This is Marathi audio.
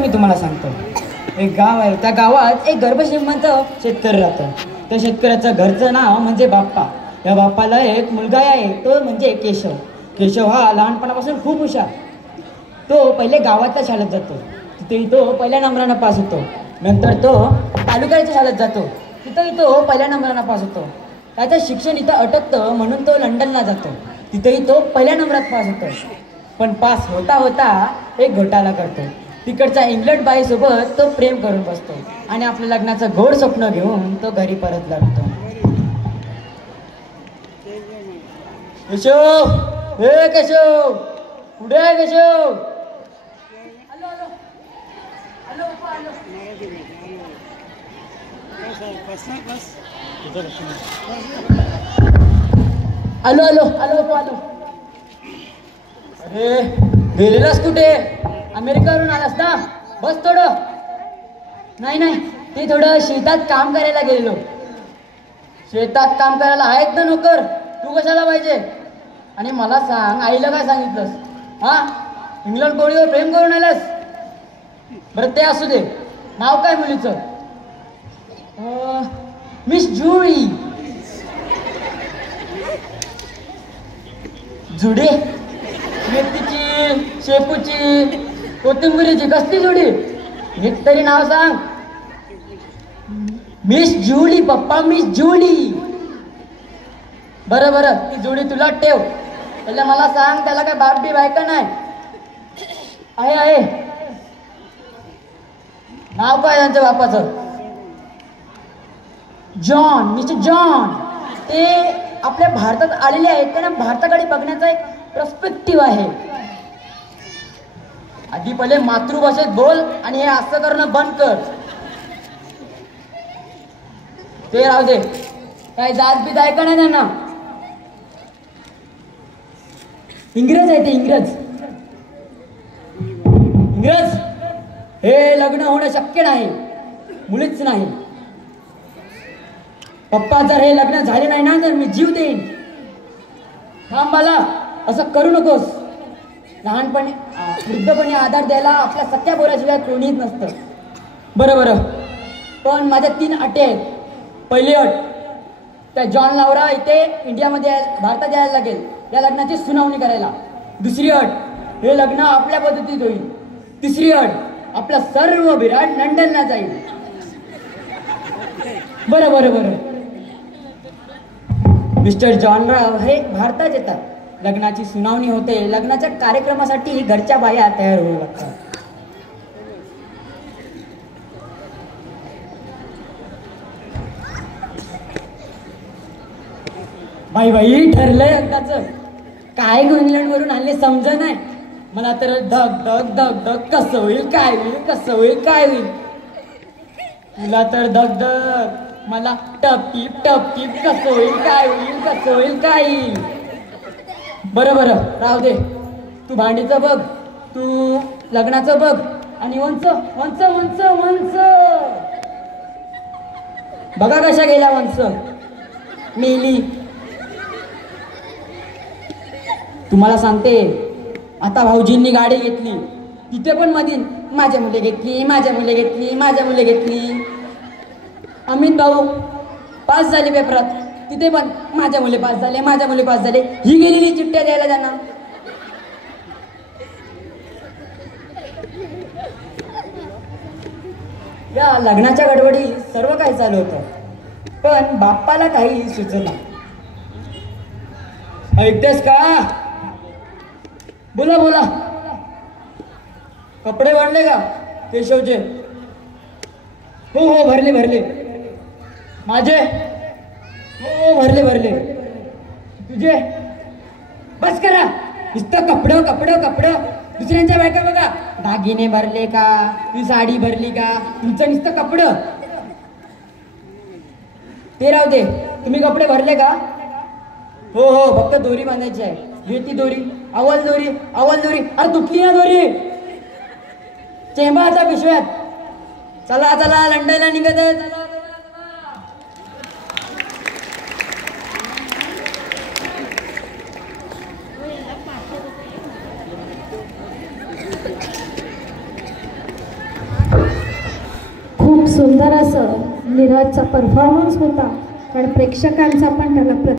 मी तुम्हाला सांगतो. एक गाव आहे, त्या गावात एक गर्भश्रीमंत शेतकरी राहतो. त्या शेतकऱ्याचं घरचं नाव म्हणजे बाप्पा. या बाप्पाला एक मुलगा आहे, तो म्हणजे केशव. केशव हा लहानपणापासून खूप हुशार. तो पहिले गावातल्या शाळेत जातो, तिथेही तो पहिल्या नंबरानं पास होतो. नंतर तो तालुक्याच्या शाळेत जातो, तिथेही तो पहिल्या नंबरानं पास होतो. त्याचं शिक्षण इथं अटकतं म्हणून तो लंडनला जातो, तिथेही तो पहिल्या नंबरात पास होतो. पण पास होता होता एक घोटाळा करतो. तिकडच्या इंग्लंड बाईसोबत तो प्रेम करून बसतो आणि आपल्या लग्नाचं गोड स्वप्न घेऊन तो घरी परत लागतो. केशव, हे केशव, कुठे आहे केशव? आलो आलो आलो आलो. अरे गेलेलास कुठे? अमेरिकेवरून आलास ना? बस थोडं. नाही नाही, ते थोडं शेतात काम करायला गेलेलो. शेतात काम करायला आहेत ना नोकर, तू कशाला पाहिजे? आणि मला सांग, आईला काय सांगितलंस? हा, इंग्लंड कोळीवर प्रेम करून आलास? बरं ते असू दे, नाव काय मुलीचं? मिस जुडी. जुडी? मेथीची, शेपूची, कोथिंबिरीची कसली जुडी? एक तरी नाव सांग. मिस जुडी पप्पा, मिस जुडी. बरं बरं, ती जुडी तुला ठेव. त्याला मला सांग, त्याला काय बाप बी बायका नाही? आहे आहे. नाव काय त्यांच्या बापाचं? John, mister John. ते आपल्या भारतात आलेले आहेत, त्यांना भारताकडे बघण्याचा एक पर्स्पेक्टिव्ह आहे. आधी पहिले मातृभाषेत बोल आणि हे असं करणं बंद कर. ते राहू दे, काय जात बीत आहे का नाही त्यांना? इंग्रज आहे ते, इंग्रज. इंग्रज, हे लग्न होणं शक्य नाही, मुलीच नाही. पप्पा, जर हे लग्न झाले नाही ना तर मी जीव देईन. थांब मला, असं करू नकोस. लहानपणी वृद्धपणी आधार द्यायला आपल्या सख्या पोराशिवाय कोणीच नसतं. बरं बरं, पण माझ्या 3 अटी आहेत. पहिली अट, त्या जॉन लावरा इथे इंडियामध्ये भारतात यायला लागेल या लग्नाची सुनावणी करायला. दुसरी अट, हे लग्न आपल्या पद्धतीत होईल. तिसरी अट, आपला सर्व विराट लंडनला जाईल. बरं बरं बरं. मिस्टर जॉनराव हे भारतात येतात, लग्नाची सुनावणी होते. लग्नाच्या कार्यक्रमासाठी घरच्या बाया तयार होऊ लागतात. बाई बाई, ठरलंय एकदाच. काय इंग्लंड वरून आणले समज नाही मला तर. धग धग धग धग, कसं होईल काय होईल, कसं होईल काय होईल. तुला तर धग धग, मला टपटीप टपटीप, कसं होईल काय होईल, कसं होईल काय होईल. बरं बरं, राहू दे. तू भांडीचं बघ, तू लग्नाचं बघ, आणि वंच वंच वंच वंच बघा कशा गेल्या वंच. मेली. तुम्हाला सांगते, आता भाऊजींनी गाडी घेतली, तिथे पण मधील माझ्या मुले घेतली, माझ्या मुले घेतली, माझ्या मुले घेतली. अमित भाऊ पास झाले पेपरात, तिथे पण माझ्या मुले पास झाले, माझ्या मुले पास झाले. ही गेलेली चिठ्ठ्या द्यायला त्यांना. या लग्नाच्या गडबडी सर्व काही चालू होतं, पण बाप्पाला काही सुचना. ऐकतेस का? बोला बोला. कपडे वाढले का केशवचे? हो हो, भरले भरले. माझे? हो भरले भरले. तुझे? बस करा, नुसतं कपडं कपडं कपडं. दुसऱ्यांच्या बायका बघा, दागिने भरले का, ती साडी भरली का, तुमचं नुसतं कपडं. ते राहू दे, तुम्ही कपडे भरले का? हो हो, फक्त दोरी बांधायची आहे. घे ती दोरी, अवल दोरी, अवल दोरी. अरे तुटली ना दोरी, चेंबाच्या पिशव्यात. चला चला, लंडनला निघत आहे. चला. खूप सुंदर असं नीरजचा परफॉर्मन्स होता, कारण प्रेक्षकांचा पण त्याला